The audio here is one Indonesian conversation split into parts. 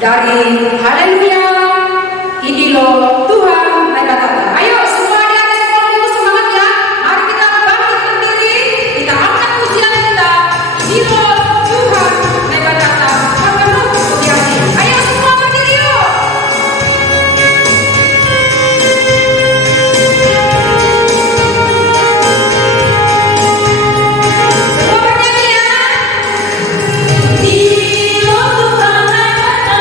dari Haleluya, ini loh Tuhan naik kata. Ayo semua di atas panggung semangat ya. Mari kita bangkit berdiri, kita angkat pujian kita. Ini loh Tuhan naik kata. Penuh pujian. Ayo semua berdiri yuk. Semua bernyanyi ya. Ini loh Tuhan naik kata.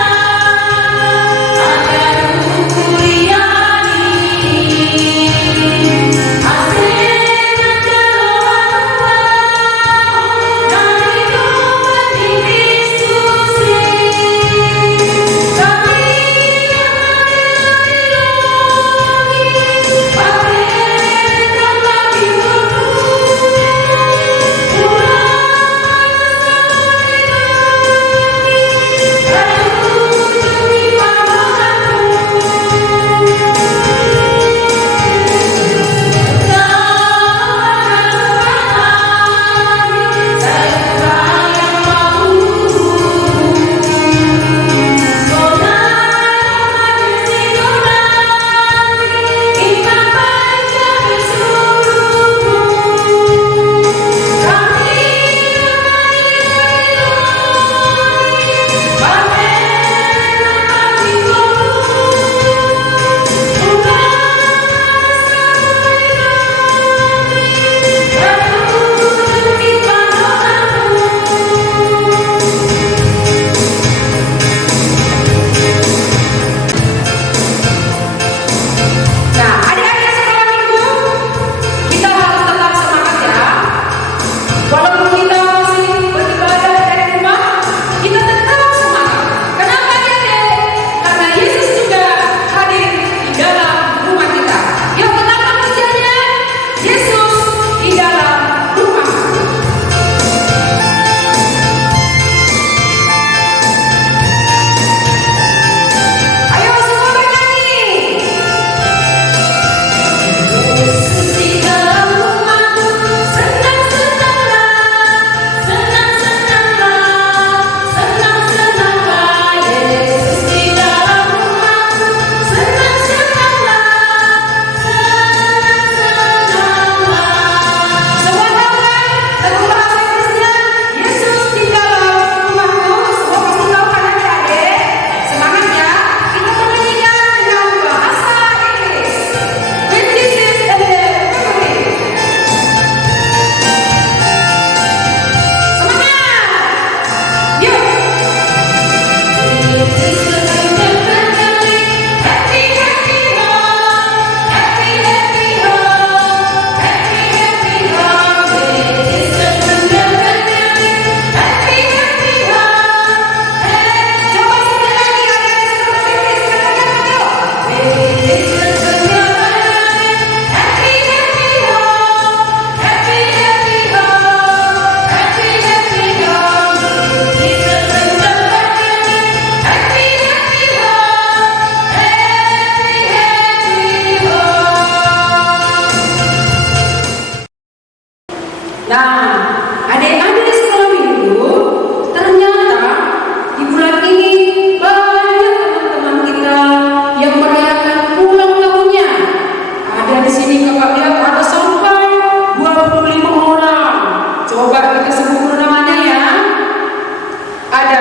Ada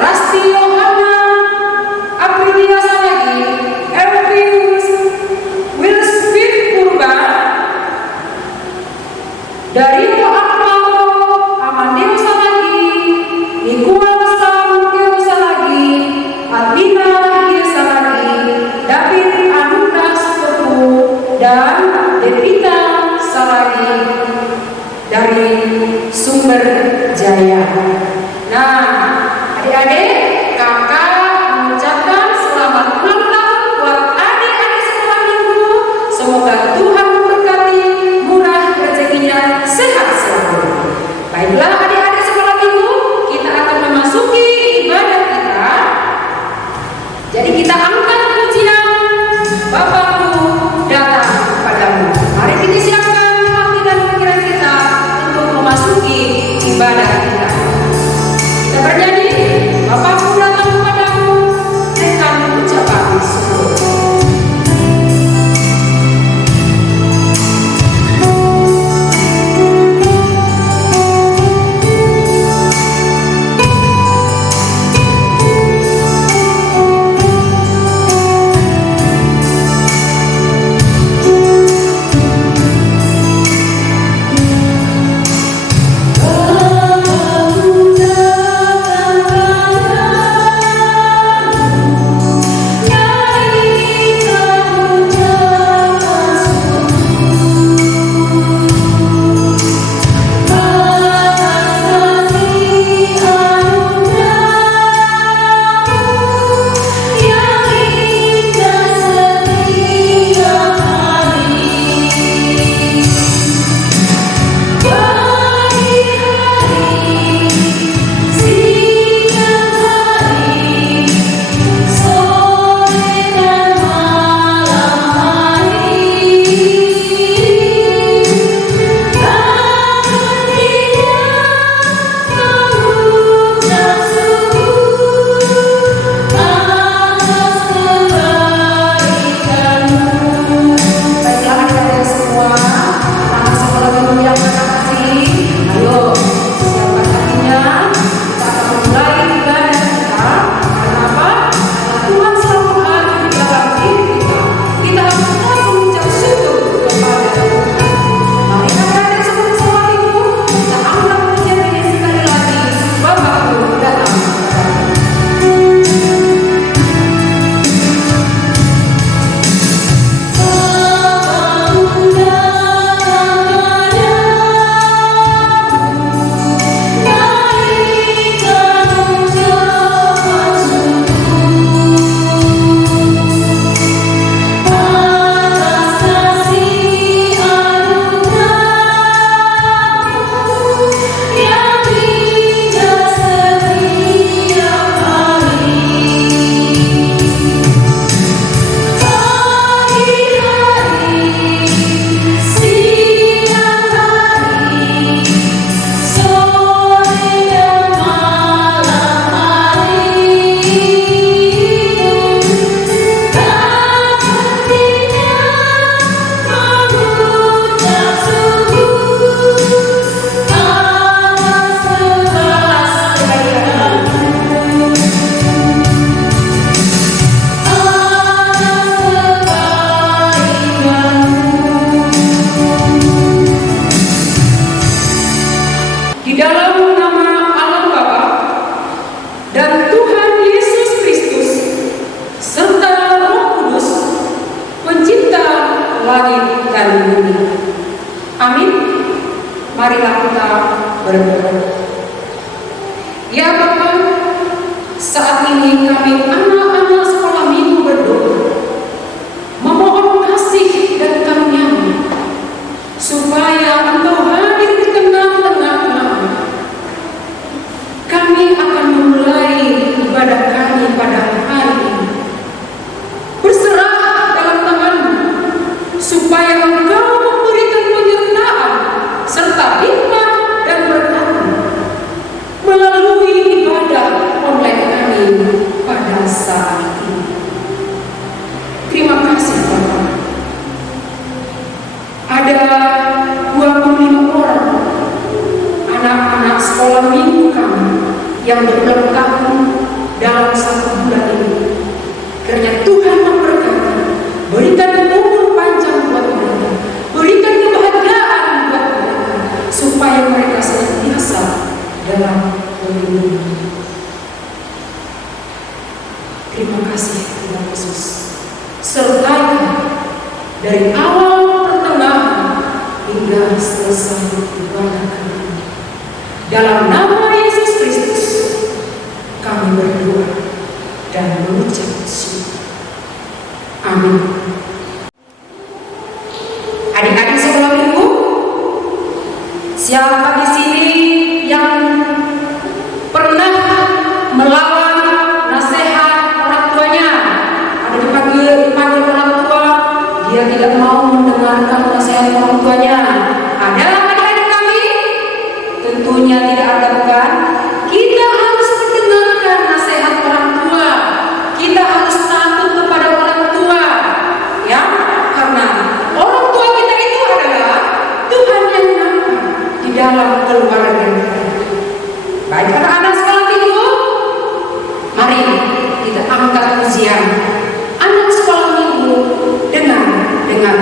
Rasti adik-adik, kakak mengucapkan selamat ulang tahun buat adik-adik sekolah minggu. Semoga Tuhan memberkati, murah rezekinya, sehat selalu. Baiklah adik-adik sekolah minggu, kita akan memasuki ibadah kita. Jadi kita angkat pujian, Bapakku datang padamu. Mari kita siapkan hati dan pikiran kita untuk memasuki ibadah kita. Kita bernyanyi, Bapakku datang padamu dengan ucapan syukur. Marilah kita berdoa. Ya Bapa, saat ini kami anak-anak sekolah minggu berdoa, memohon kasih dan karunia-Mu, supaya Engkau hadir di tengah-tengah kami. Kami akan memulai ibadah kami pada hari ini. Berserah dalam tangan-Mu, supaya Engkau memberikan penyertaan serta hikmat dan berkat-Mu melalui ibadah online kami pada saat ini. Terima kasih Bapak. Ada 25 orang anak-anak sekolah minggu kami yang berulang tahun dalam satu bulan ini. Kiranya Tuhan memberkati, berikan umur panjang buat mereka, berikan kebahagiaan buat mereka, supaya mereka senantiasa dalam perlindungan. Terima kasih Tuhan Yesus. Sertai dari awal pertengahan hingga selesai ibadah kami. Dalam nama Yesus Kristus kami kami berdoa dan mengucap syukur. Amin. Adik-adik sekolah minggu, siapa di sini yang pernah melawan nasihat orang tuanya? Ada dipanggil orang tua, dia tidak mau mendengarkan nasihat orang tuanya. Ada adik-adik kami? Tentunya tidak ada, bukan? Kita harus mendengarkan nasihat orang tua. Kita harus takut kepada orang tua, ya, karena orang tua kita itu adalah Tuhan yang nampak di dalam keluarga kita. Baik anak-anak sekolah minggu, mari kita angkat pujian anak sekolah minggu dengan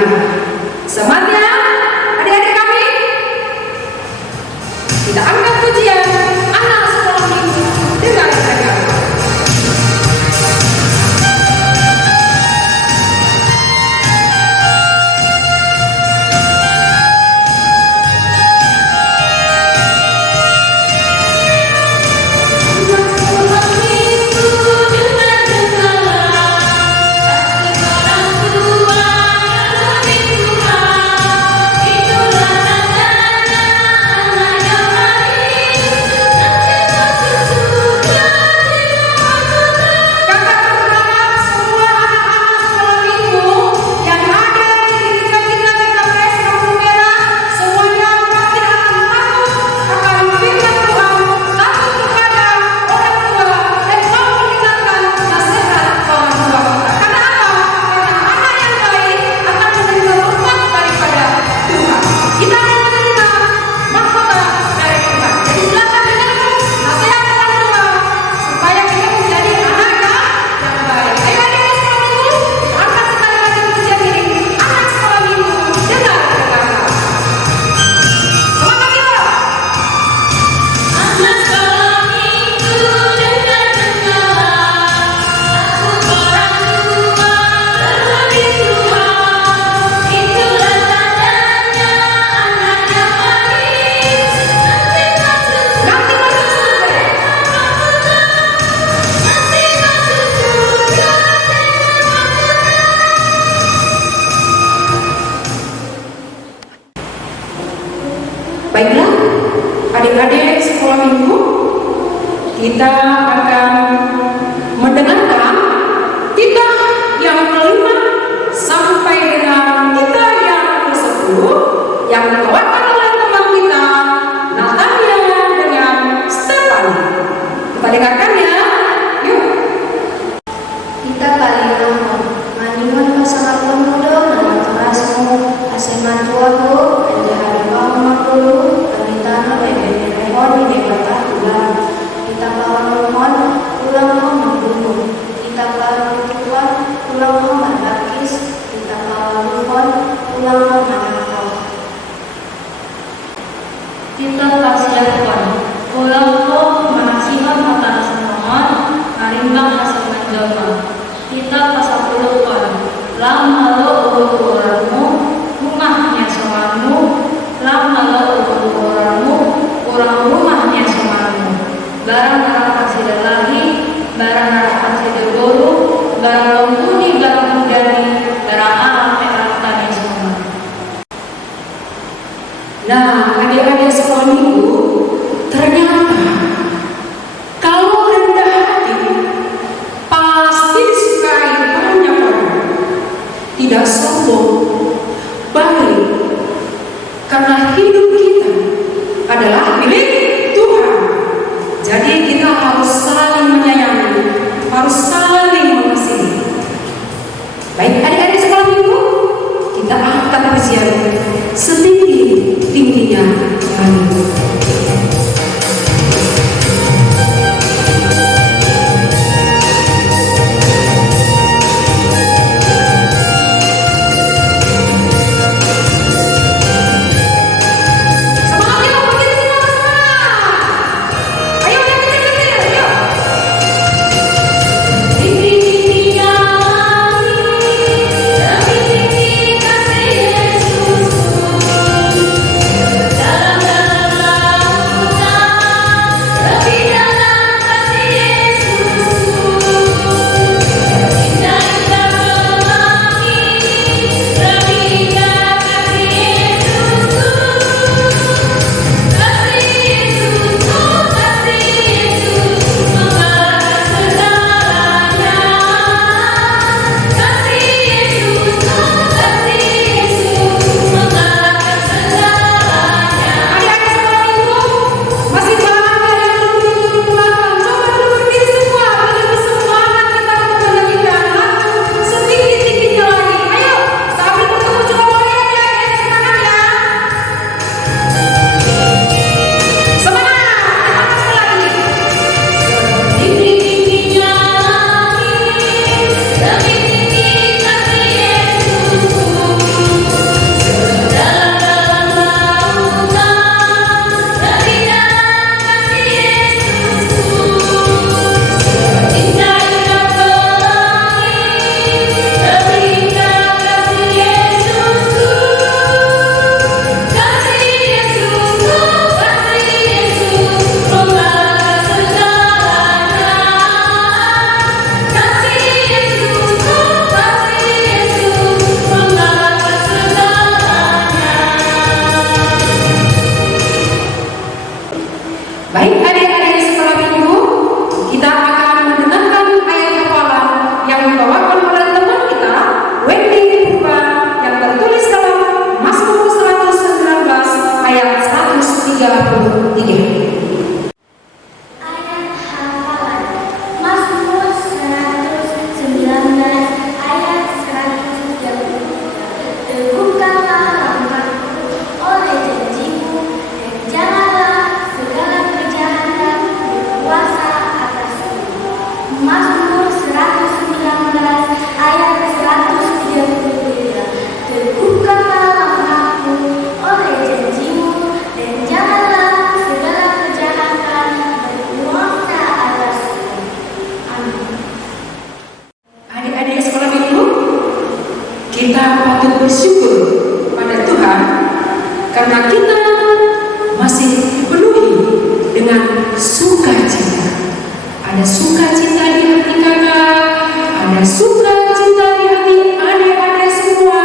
semangat ya, adik-adik kami. Kita angkat pujian anak sekolah minggu dengan baiklah, adik-adik sekolah minggu, kita akan mendengarkan titah yang kelima sampai dengan titah yang ke-10 yang dibawakan oleh teman kita Natalia dengan Stefani. Kita dengarkan ya, yuk. Kita kalina maningon pasangan pemuda nama terasmu aseman tuaku menjadi kaum makhluk wanita bebek rehon di dewata ulang kita kawan mohon 33. Ayat hafalan Mazmur 119 ayat 133. Teguhkanlah langkahku oleh janjimu dan janganlah segala kejahatan berkuasa atasku. Mazmur 119 ayat 133. Teguhkanlah langkahku oleh janjimu dan janganlah segala kejahatan berkuasa atasku. Amin. Adik-adik sekolah minggu, kita patut bersyukur pada Tuhan karena kita masih dipenuhi dengan sukacita. Ada sukacita di hati kakak, ada sukacita di hati adik-adik semua,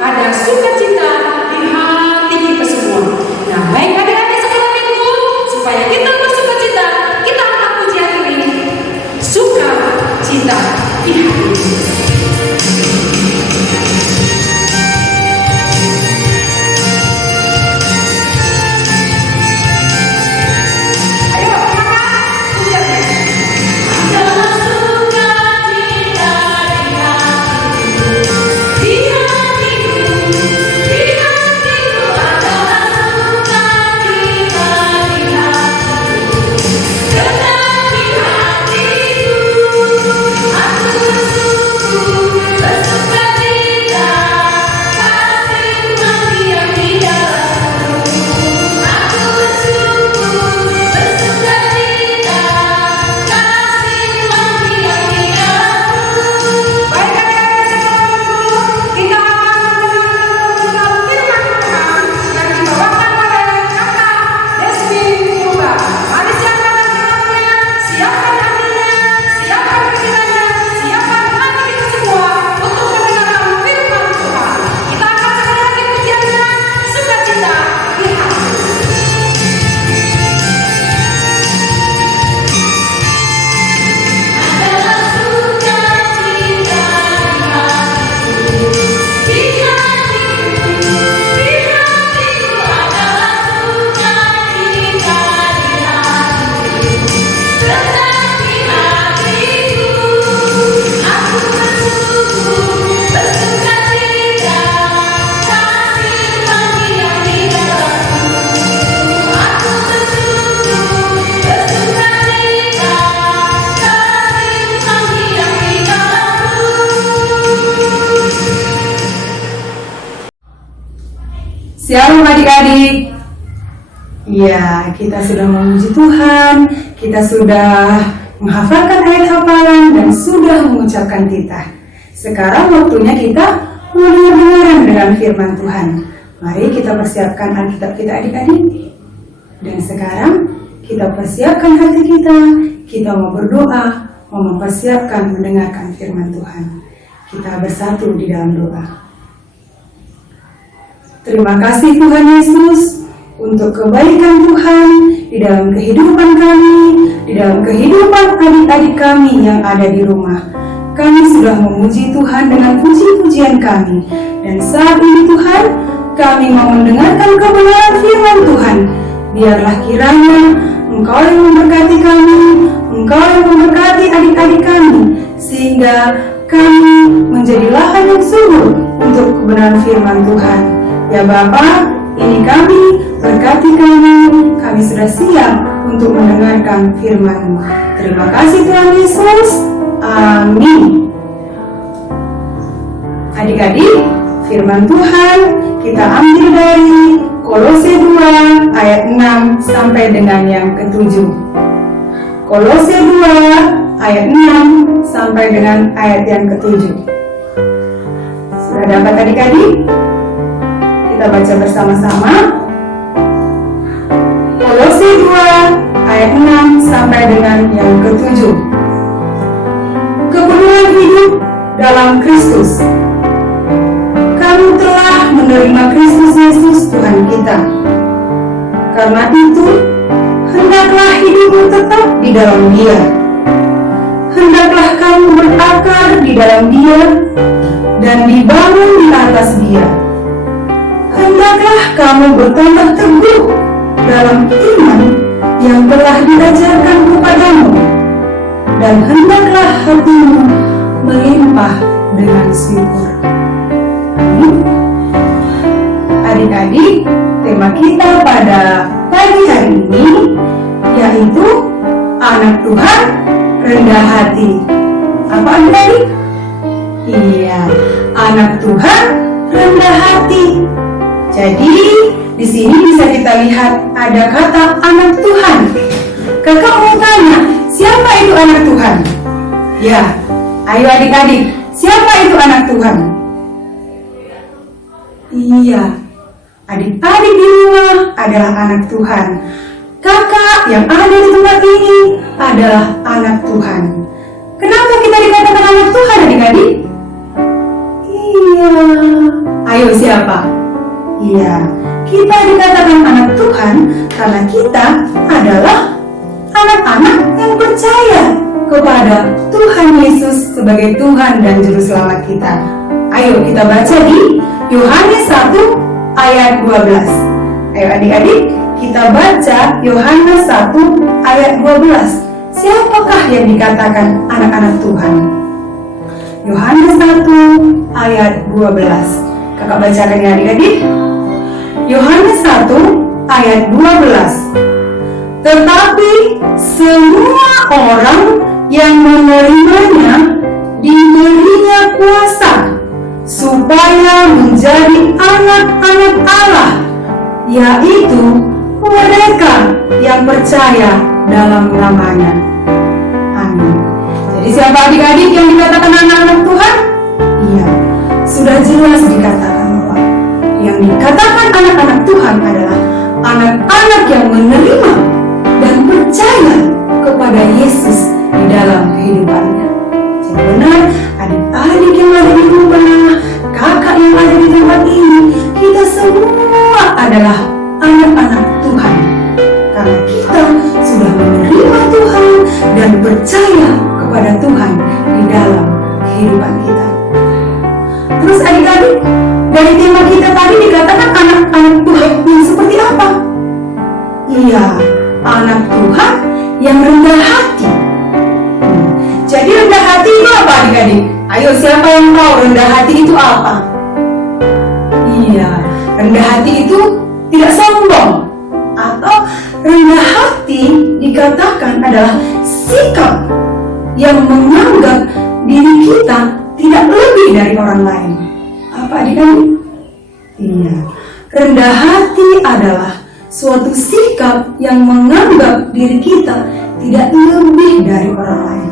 ada sukacita di hati kita semua. Nah, baik adik-adik sekolah minggu, supaya kita bersukacita, kita angkat pujian ini. Sukacita di hati kita. Ayo, angkat pujiannya. Adalah sukacita di hatiku, di hatiku, di hatiku adalah sukacita di hatiku, tetap di hatiku. Aku bersyukur, bersukacita, kasih yang di dalamku. Aku bersyukur, bersukacita, kasih yang di dalamku. Baik adik-adik sekolahku, kita akan mendengar firman Tuhan yang dibawakan oleh kakak Desmi Purba. Mari siapkan firman-Nya, siapkan hatinya, siapkan pikirannya, siapkan hati kita semua untuk mendengarkan firman Tuhan. Kita akan sekali lagi pujiannya, sukacita di hati. Adalah sukacita di hatiku, di hatiku adalah sukacita di hatiku, tetap di hatiku. Aku bersyukur, bersukacita, kasih yang di dalamku. Aku bersyukur, bersukacita, kasih yang di dalamku. Shalom adik-adik. Ya, kita sudah memuji Tuhan, kita sudah menghafalkan ayat hafalan dan sudah mengucapkan titah. Sekarang waktunya kita mau dengar dengan firman Tuhan. Mari kita persiapkan Alkitab kita adik-adik. Dan sekarang kita persiapkan hati kita mau berdoa, mau mempersiapkan mendengarkan firman Tuhan. Kita bersatu di dalam doa. Terima kasih Tuhan Yesus untuk kebaikan Tuhan di dalam kehidupan kami, di dalam kehidupan adik-adik kami yang ada di rumah. Kami sudah memuji Tuhan dengan puji-pujian kami. Dan saat ini Tuhan, kami mau mendengarkan kebenaran firman Tuhan. Biarlah kiranya Engkau yang memberkati kami, Engkau yang memberkati adik-adik kami, sehingga kami menjadi lahan yang subur untuk kebenaran firman Tuhan. Ya Bapa, ini kami, berkati kami sudah siap untuk mendengarkan firman-Mu. Terima kasih Tuhan Yesus. Amin. Adik-adik, firman Tuhan kita ambil dari Kolose 2 ayat 6 sampai dengan yang ke-7. Kolose 2 ayat 6 sampai dengan ayat yang ke-7. Sudah dapat adik-adik? Kita baca bersama-sama. Kolose 2 ayat 6 sampai dengan yang ke-7. Kepenuhan hidup dalam Kristus. Kamu telah menerima Kristus Yesus Tuhan kita. Karena itu, hendaklah hidupmu tetap di dalam Dia. Hendaklah kamu berakar di dalam Dia dan dibangun di atas Dia. Hendaklah kamu bertambah teguh dalam iman yang telah diajarkan kepadamu, dan hendaklah hatimu melimpah dengan syukur. Amin. Adik-adik, tema kita pada pagi hari ini yaitu anak Tuhan rendah hati. Apa adik-adik? Iya, anak Tuhan rendah hati. Jadi di sini bisa kita lihat ada kata anak Tuhan. Kakak mau tanya, siapa itu anak Tuhan? Ya, ayo adik-adik, siapa itu anak Tuhan? Iya, adik-adik di rumah adalah anak Tuhan. Kakak yang ada di tempat ini adalah anak Tuhan. Kenapa kita dikatakan anak Tuhan adik-adik? Iya, ayo siapa? Iya, kita dikatakan anak Tuhan karena kita adalah anak-anak yang percaya kepada Tuhan Yesus sebagai Tuhan dan Juru Selamat kita. Ayo kita baca di Yohanes 1 ayat 12. Ayo adik-adik, kita baca Yohanes 1 ayat 12. Siapakah yang dikatakan anak-anak Tuhan? Yohanes 1 ayat 12. Kakak bacakan ya adik-adik. Yohanes 1 ayat 12. Tetapi semua orang yang menerimanya diberinya kuasa supaya menjadi anak-anak Allah, yaitu mereka yang percaya dalam namanya. Amin. Jadi siapa adik-adik yang dikatakan anak-anak Tuhan? Iya, sudah jelas dikatakan bahwa yang dikatakan anak-anak Tuhan adalah anak-anak yang menerima dan percaya kepada Yesus di dalam kehidupannya. Jadi benar, adik-adik yang ada di rumah, kakak yang ada di tempat ini, kita semua adalah anak-anak Tuhan. Karena kita sudah menerima Tuhan dan percaya kepada Tuhan di dalam kehidupan kita. Terus adik-adik, dari tema kita tadi dikatakan anak-anak Tuhan yang seperti apa? Iya, anak Tuhan yang rendah hati. Jadi rendah hati itu apa adik-adik? Ayo siapa yang tahu rendah hati itu apa? Iya, rendah hati itu tidak sombong. Atau rendah hati dikatakan adalah sikap yang menganggap diri kita tidak lebih dari orang lain. Apa adik-adik? Iya, rendah hati adalah suatu sikap yang menganggap diri kita tidak lebih dari orang lain.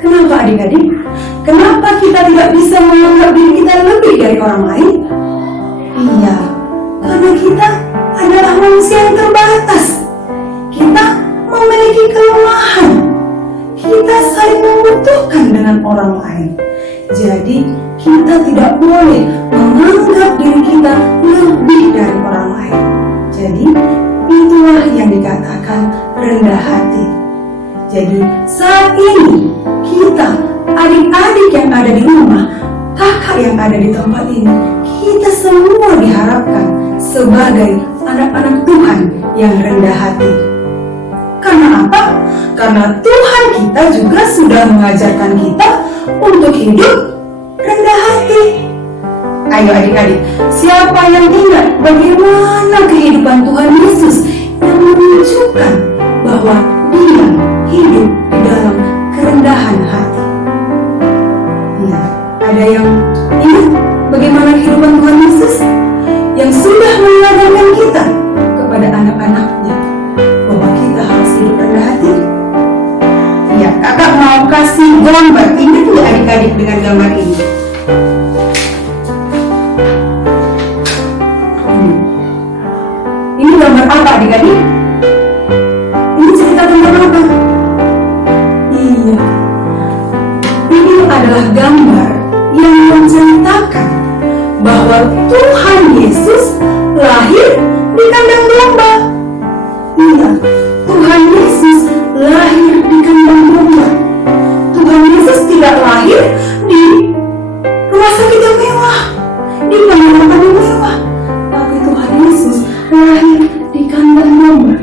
Kenapa adik-adik? Kenapa kita tidak bisa menganggap diri kita lebih dari orang lain? Iya, karena kita adalah manusia yang terbatas. Kita memiliki kelemahan. Kita saling membutuhkan dengan orang lain. Jadi kita tidak boleh menganggap diri kita lebih dari orang lain. Jadi itulah yang dikatakan rendah hati. Jadi saat ini kita, adik-adik yang ada di rumah, kakak yang ada di tempat ini, kita semua diharapkan sebagai anak-anak Tuhan yang rendah hati. Karena apa? Karena Tuhan kita juga sudah mengajarkan kita untuk hidup rendah hati. Ayo adik-adik, siapa yang ingat bagaimana kehidupan Tuhan Yesus yang menunjukkan bahwa Dia hidup di dalam kerendahan hati? Ya, ada yang ingat bagaimana kehidupan Tuhan Yesus yang sudah mengajarkan kita kepada anak-anaknya bahwa kita harus hidup rendah hati? Ya, kakak mau kasih gambar. Ingat nggak adik-adik dengan gambar ini? Ini gambar apa adik-adik? Ini cerita tentang apa? Iya, ini adalah gambar yang menceritakan bahwa Tuhan Yesus lahir di kandang domba. Iya, Tuhan Yesus lahir di kandang domba. Tuhan Yesus tidak lahir di rumah sakit yang mewah, di penginapan yang mewah, tapi Tuhan Yesus lahir di kandang domba.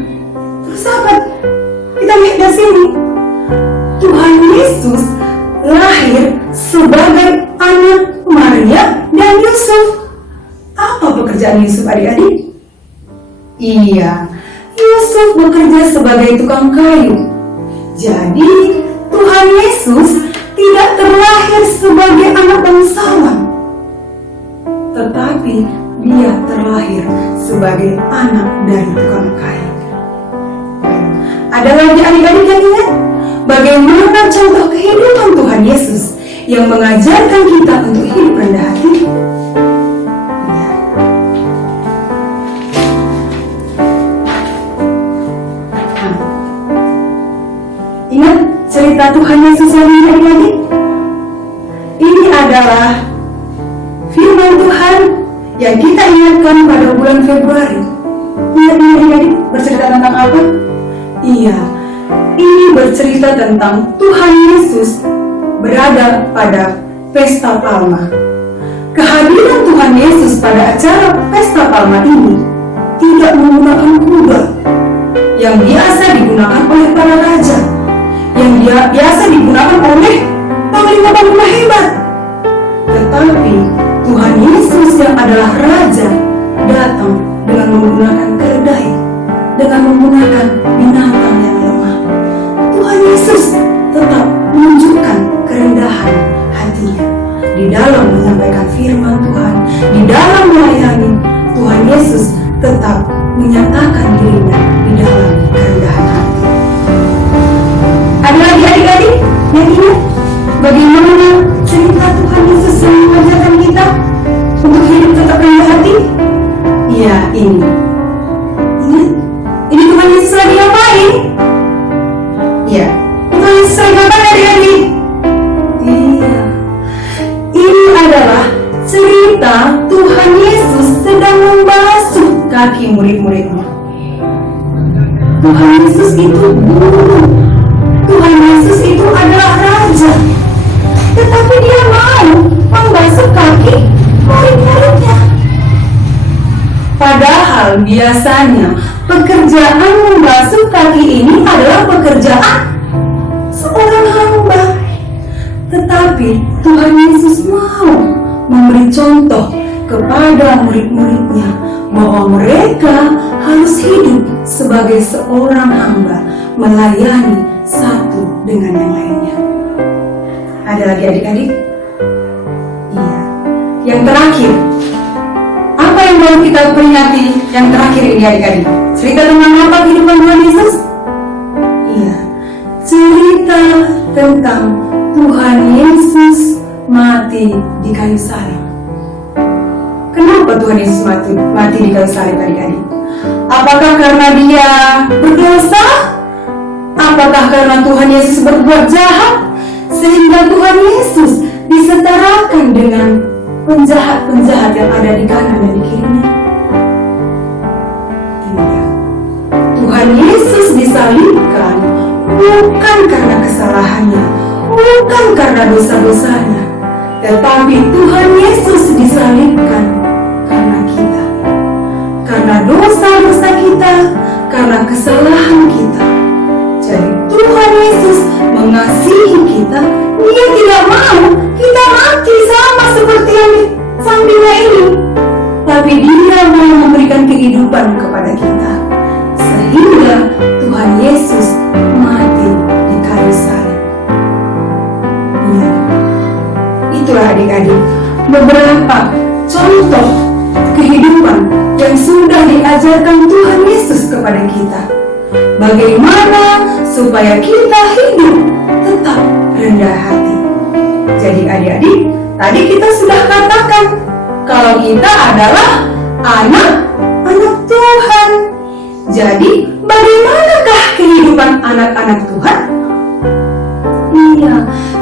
Yusuf bekerja sebagai tukang kayu. Jadi, Tuhan Yesus tidak terlahir sebagai anak bangsawan, tetapi dia terlahir sebagai anak dari tukang kayu. Ada lagi adik-adik yang ingat bagaimana contoh kehidupan Tuhan Yesus yang mengajarkan kita untuk hidup rendah hati? Ya. Ingat cerita Tuhan Yesus yang ini adik-adik? Ini adalah firman Tuhan yang kita ingatkan pada bulan Februari. Ingat adik-adik bercerita tentang apa? Iya, ini bercerita tentang Tuhan Yesus berada pada Pesta Palma. Kehadiran Tuhan Yesus pada acara Pesta Palma ini tidak menggunakan kuda yang biasa digunakan oleh para raja, yang biasa digunakan oleh panglima-panglima hebat. Tetapi Tuhan Yesus yang adalah Raja datang dengan menggunakan keledai, dengan menggunakan binatang yang lemah. Tuhan Yesus tetap menunjukkan kerendahan hatinya di dalam menyampaikan firman Tuhan, di dalam melayani. Tuhan Yesus tetap menyatakan dirinya di dalam kerendahan hati. Ada lagi adik-adik yang ingat bagaimana cerita Tuhan Yesus yang mengajarkan kita untuk hidup tetap rendah hati? Ya, ini. Ingat? Ini Tuhan Yesus lagi ngapain? Ya, Tuhan Yesus lagi ngapain adik-adik? Iya. Ini adalah cerita Tuhan Yesus sedang membasuh kaki murid-muridnya. Tuhan Yesus itu guru. Tuhan Yesus itu adalah raja. Tetapi dia mau membasuh kaki murid-muridnya. Padahal biasanya pekerjaan membasuh kaki ini adalah pekerjaan seorang hamba. Tetapi Tuhan Yesus mau memberi contoh kepada murid-muridnya bahwa mereka harus hidup sebagai seorang hamba, melayani satu dengan yang lainnya. Ada lagi adik-adik? Iya. Yang terakhir, apa yang mau kita peringati yang terakhir ini adik-adik? Cerita tentang apa kehidupan Tuhan Yesus? Iya, cerita tentang Tuhan Yesus mati di kayu salib. Kenapa Tuhan Yesus mati di kayu salib adik-adik? Apakah karena dia berdosa? Apakah karena Tuhan Yesus berbuat jahat sehingga Tuhan Yesus disetarakan dengan penjahat-penjahat yang ada di kanan dan di kirinya? Tidak. Tuhan Yesus disalibkan bukan karena kesalahannya, bukan karena dosa-dosanya, tetapi Tuhan Yesus disalibkan karena kita, karena dosa-dosa kita, karena kesalahan kita. Jadi Tuhan Yesus mengasihi kita. Dia tidak mau kita mati sama seperti yang di sampingnya ini, tapi dia mau memberikan kehidupan kepada kita, sehingga Tuhan Yesus mati di kayu salib. Ya, itulah adik-adik beberapa contoh kehidupan yang sudah diajarkan Tuhan Yesus kepada kita. Bagaimana supaya kita hidup tetap rendah hati. Jadi adik-adik, tadi kita sudah katakan kalau kita adalah anak-anak Tuhan. Jadi bagaimanakah kehidupan anak-anak Tuhan? Iya,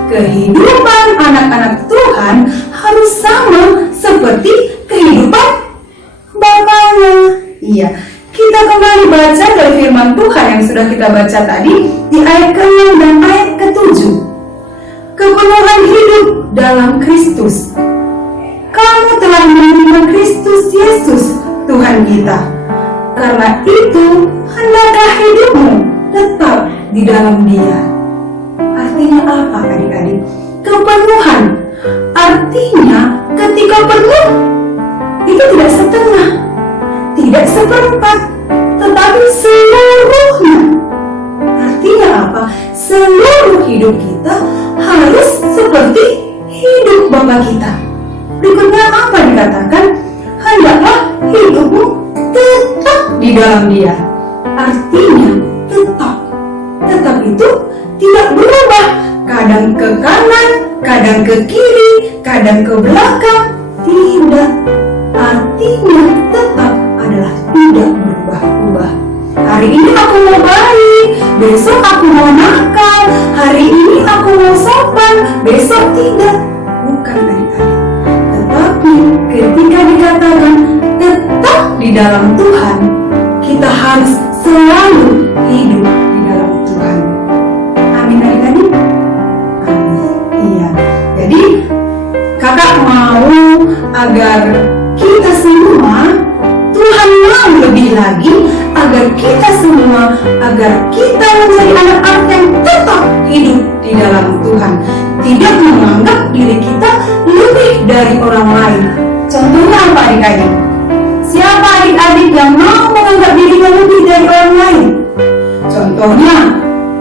kehidupan anak-anak Tuhan harus sama seperti kehidupan Bapaknya. Iya, kita kembali baca dari firman Tuhan yang sudah kita baca tadi di ayat ke-6 dan ayat ke-7. Kepenuhan hidup dalam Kristus. Kamu telah menerima Kristus Yesus Tuhan kita. Karena itu hendaklah hidupmu tetap di dalam Dia. Artinya apa adik-adik? Kepenuhan artinya ketika penuh itu tidak setengah, tidak seperempat, tetapi seluruh seluruh hidup kita harus seperti hidup Bapa kita. Berikutnya apa dikatakan? Hendaklah hidupmu tetap di dalam Dia. Artinya tetap. Tetap itu tidak berubah. Kadang ke kanan, kadang ke kiri, kadang ke belakang. Tidak. Artinya tetap adalah tidak berubah-ubah. Hari ini aku mau baik, besok aku mau nakal. Hari ini aku mau sopan, besok tidak. Bukan adik-adik. Tetapi ketika dikatakan tetap di dalam Tuhan, kita harus selalu hidup di dalam Tuhan. Amin adik-adik? Amin. Iya. Jadi kakak mau agar kita semua, Tuhan mau lebih lagi agar kita semua, agar kita menjadi anak-anak yang tetap hidup di dalam Tuhan, tidak menganggap diri kita lebih dari orang lain. Contohnya apa adik-adik? Siapa adik-adik yang mau menganggap dirinya lebih dari orang lain? Contohnya,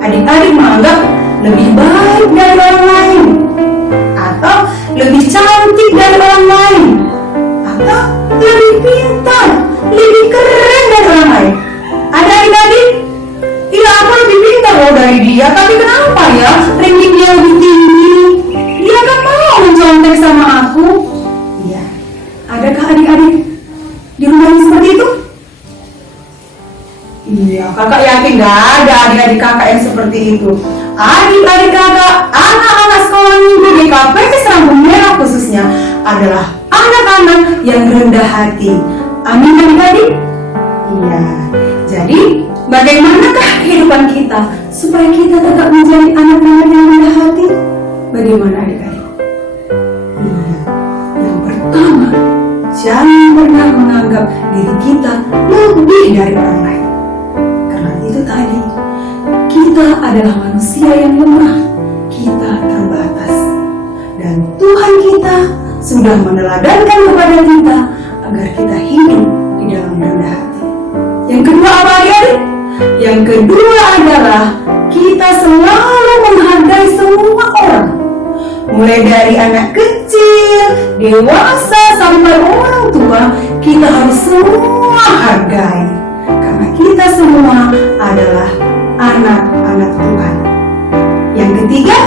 adik-adik menganggap lebih baik dari orang lain, atau lebih cantik dari orang lain, atau lebih pintar, lebih keren dari orang lain. Ada adik-adik, iya aku lebih pintar loh dari dia, tapi kenapa ya ranking dia lebih tinggi? Dia kan mau mencontek sama aku. Iya, adakah adik-adik di rumah ini seperti itu? Iya, kakak yakin gak ada adik-adik kakak yang seperti itu. Adik-adik kakak, anak-anak sekolah minggu di KPK Serambung Merah khususnya adalah anak-anak yang rendah hati. Amin adik-adik? Iya. Jadi, bagaimanakah kehidupan kita supaya kita tetap menjadi anak-anak yang rendah hati? Bagaimana adik-adik? Iya. Yang pertama, jangan pernah menganggap diri kita lebih dari orang lain. Karena itu tadi, kita adalah manusia yang lemah, kita terbatas. Dan Tuhan kita sudah meneladankan kepada kita agar kita hidup di dalam rendah hati. Yang kedua apa adik-adik? Yang kedua adalah kita selalu menghargai semua orang. Mulai dari anak kecil, dewasa, sampai orang tua, kita harus semua hargai. Karena kita semua adalah anak-anak Tuhan. Yang ketiga,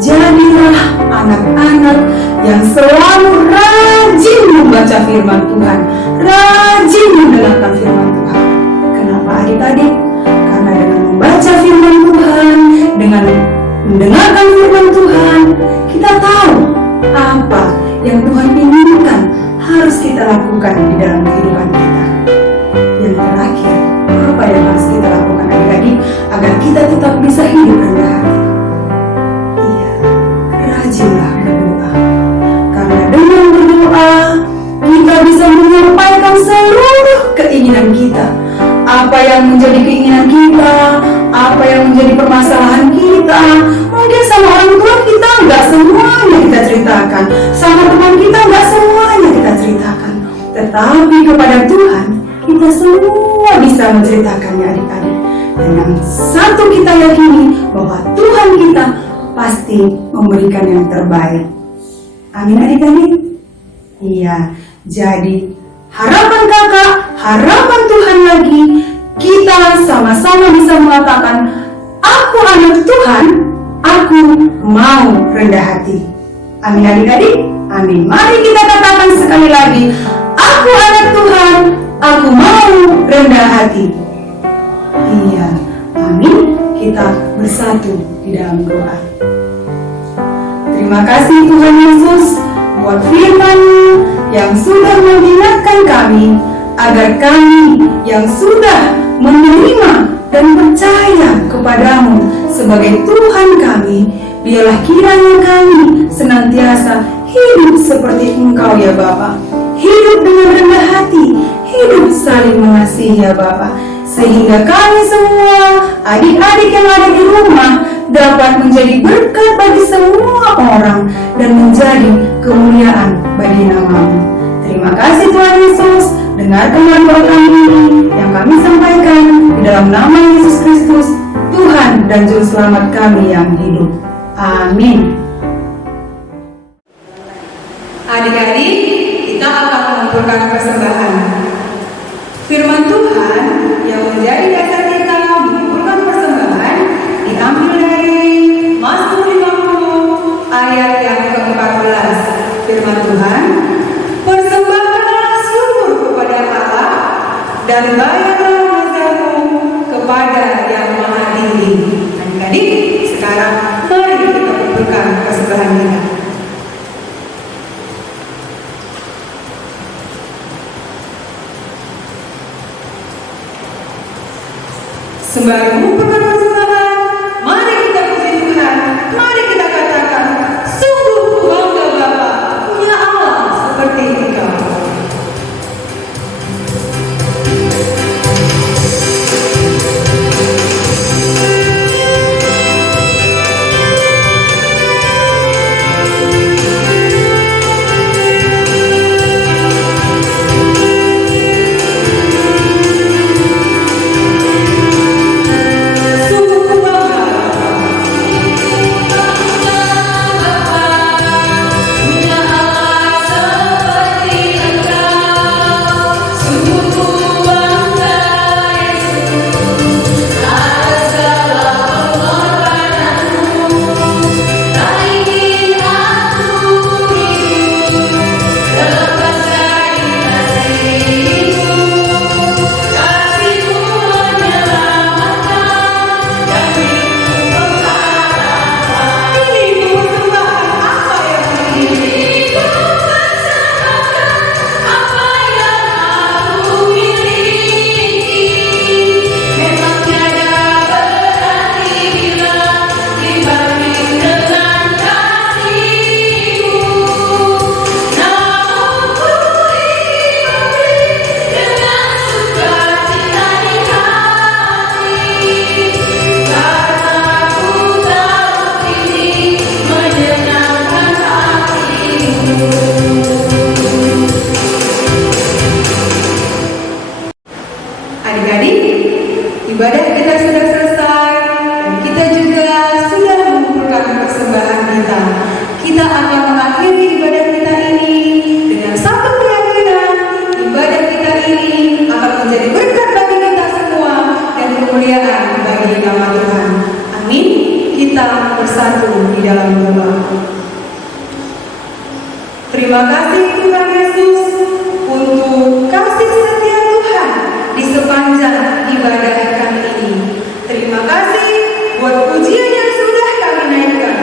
jadilah anak-anak yang selalu rajin membaca firman Tuhan, rajin mendengarkan firman Tuhan. Kenapa adik-adik? Karena dengan membaca firman Tuhan, dengan mendengarkan firman Tuhan, kita tahu apa yang Tuhan inginkan harus kita lakukan di dalam kehidupan kita. Yang terakhir, apa yang harus kita lakukan adik-adik agar kita tetap bisa hidup rendah hati? Iya, rajinlah berdoa. Karena dengan berdoa, kita bisa menyampaikan seluruh keinginan kita. Apa yang menjadi keinginan kita, apa yang menjadi permasalahan kita. Mungkin sama orang tua kita nggak semuanya kita ceritakan, sama teman kita nggak semuanya kita ceritakan. Tetapi kepada Tuhan, kita semua bisa menceritakannya adik-adik. Dan yang satu kita yakini bahwa Tuhan kita pasti memberikan yang terbaik. Amin adik-adik? Iya, jadi harapan kakak, harapan Tuhan lagi, kita sama-sama bisa mengatakan, aku anak Tuhan, aku mau rendah hati. Amin adik-adik? Amin. Mari kita katakan sekali lagi, aku anak Tuhan, aku mau rendah hati. Iya, amin. Kita bersatu di dalam doa. Terima kasih Tuhan Yesus buat firman-Mu yang sudah mengingatkan kami, agar kami yang sudah menerima dan percaya kepadamu sebagai Tuhan kami, biarlah kiranya kami senantiasa hidup seperti Engkau ya Bapa. Hidup dengan rendah hati, hidup saling mengasihi ya Bapa, sehingga kami semua adik-adik yang ada di rumah dapat menjadi berkat bagi semua orang dan menjadi kemuliaan bagi nama-Mu. Terima kasih Tuhan Yesus. Dengarkanlah doa kami yang kami sampaikan di dalam nama Yesus Yesus Kristus, Tuhan dan Juru Selamat kami yang hidup. Amin. Adik-adik, kita akan mengumpulkan persembahan. Firman Tuhan yang menjadi dasar kita mengumpulkan persembahan diambil dari Mazmur 50 ayat yang ke-14. Firman Tuhan, persembahkanlah syukur kepada Allah dan bayarlah nazarmu kepada Yang Maha Tinggi. Adik-adik, sekarang mari kita kumpulkan persembahan kita. Sembari mengumpulkan persembahan, mari kita puji Tuhan, mari kita katakan, sungguh bangga Bapa punya Allah seperti Engkau. Adik-adik, ibadah kita sudah selesai dan kita juga sudah mengumpulkan persembahan kita. Kita akan mengakhiri ibadah kita ini dengan satu keyakinan, ibadah kita ini akan menjadi berkat bagi kita semua dan kemuliaan bagi nama Tuhan. Amin. Kita bersatu di dalam doa. Terima kasih Tuhan Yesus untuk kasih setia Tuhan di sepanjang ibadah kami ini. Terima kasih buat pujian yang sudah kami naikkan.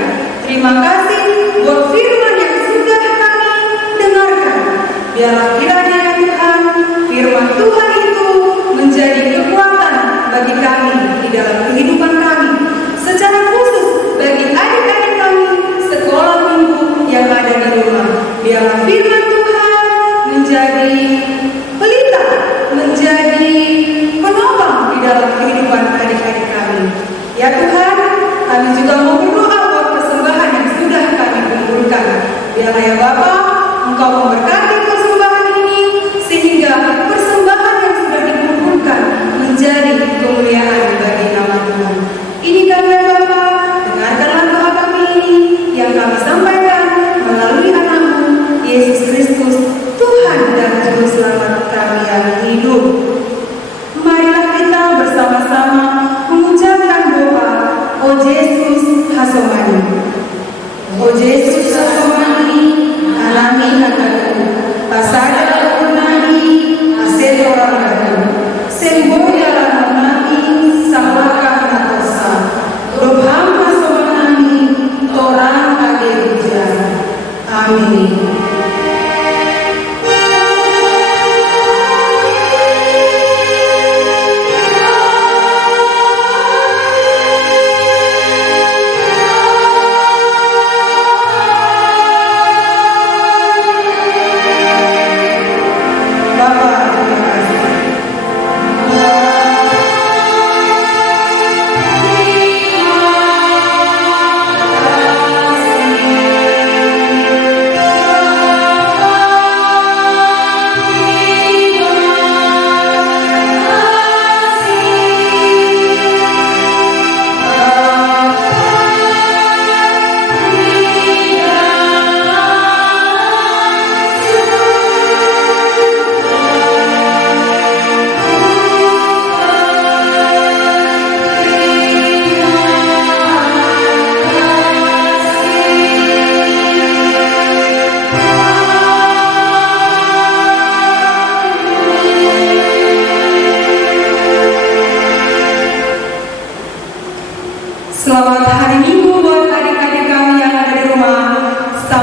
Terima kasih buat firman yang sudah kami dengarkan. Biarlah kiranya ya Tuhan, firman Tuhan itu menjadi kekuatan bagi kami di dalam kehidupan kami. Secara khusus bagi adik-adik kami sekolah minggu yang ada di rumah. Biarlah firman Tuhan menjadi pelita, menjadi penopang di dalam kehidupan adik-adik kami. Ya Tuhan, kami juga mau berdoa buat persembahan yang sudah kami kumpulkan. Biarlah ya Bapa, Engkau memberkati persembahan ini sehingga persembahan yang sudah dikumpulkan menjadi kemuliaan bagi nama Tuhan. Ini kami ya Bapa, dengarkanlah doa kami ini yang kami sampaikan melalui anakmu Yesus Kristus, Tuhan dan Juru Selamat kami yang hidup. Marilah kita bersama-sama mengucapkan doa, O Yesus Hasomani. O Yesus Hasomani, alami hataku, pasada purnani, asetora hataku, semboya lanamani, samlaka hatosa, dobham hasomanani, torang age hujan. Amin.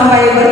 sampai